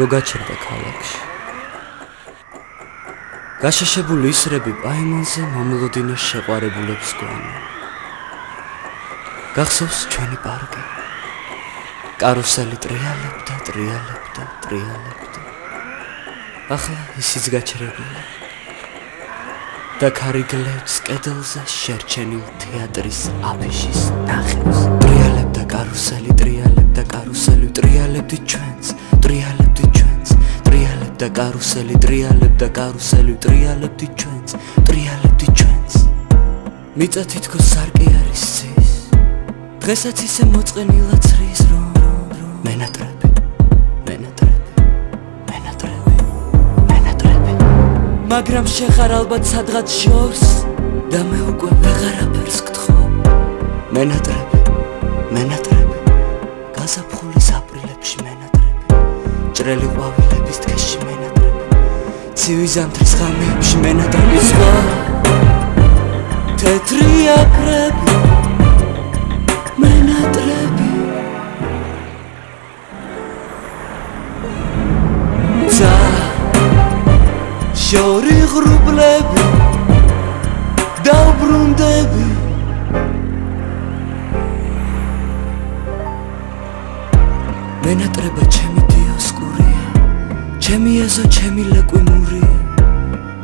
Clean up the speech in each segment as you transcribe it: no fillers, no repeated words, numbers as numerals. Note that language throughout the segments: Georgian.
დრო გაჩერდა ქალაქში. გაშაშებული ისრები პაემონზე მომლოდინე შეყვარებულებს გვანა. გახსოვს ჩვენი პარკი. კარუსელი ტრიალებდა. ახლა ისიც გაჩერებული. და ქარიგლებს კედელზე შერჩენილ თეატრის აფიშის ნახევს. ტრიალებდა კარუსელი, ტრიალებდი ჩვენს, ტრიალებდა კარუსელი, ტრიალებდი ჩვენს. მიწა თითქოს სარკე არის ცის. დღესაც ისე მოწყენილა ცრის რომ მენატრები. მაგრამ შეხარ ალბათ სადღაც შორს და მე უკვე ვეღარაფერს გთხოვ. მენატრები გაზაფხულის აპრილებში მენატრები, ჭრელი ყვავილების დღეში მენატრები, ცივი ზამთრის ღამეებში მენატრები, სხვა თეთრი აფრები მენატრები. შორი ღრუბლები დავბრუნდები. მენატრება ჩემი დიოსკურია, ჩემი ეზო, ჩემი ლეკვიმურია.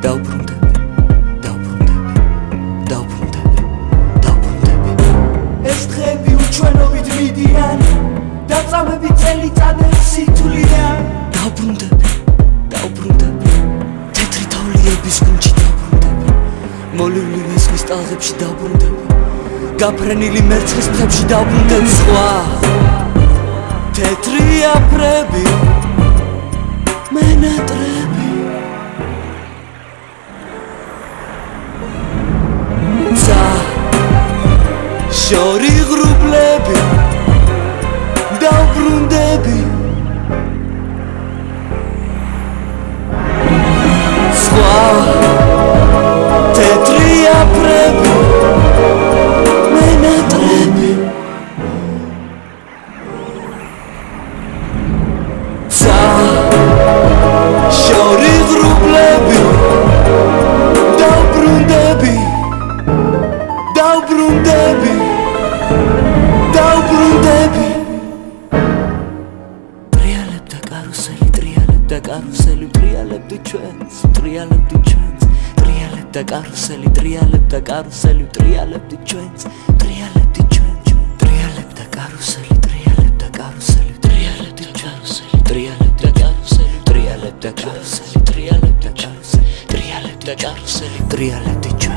დავბრუნდები. ეს დღეები უჩვენობით მიდიან, დაწამები წელიწადებს სითვლიან. დავბრუნდები. bis გუნჩი დავბრუნდები, მოლიული ვესხის ტალღებში დავბრუნდები, გაფრენილი მერცხის მთებში დავბრუნდები. სხვა თეთრი აფრები მენატრები, შორი ღრუბლები დავბრუნდები. თეთრი აფრები მენატრები, შორი ღრუბლები დავბრუნდები. ტრიალებდა კარუსელი, ტრიალებდა კარუსელი, ტრიალებდი ჩვენს, ტრიალებდი ჩვენს, ტრიალებდა კარუსელი, ტრიალებდა კარუსელი, ტრიალებდი ჩვენს, ტრიალებდა კარუსელი, ტრიალებდა კარუსელი, ტრიალებდა ჩვენს, ტრიალებდა კარუსელი, ტრიალებდი ჩვენს.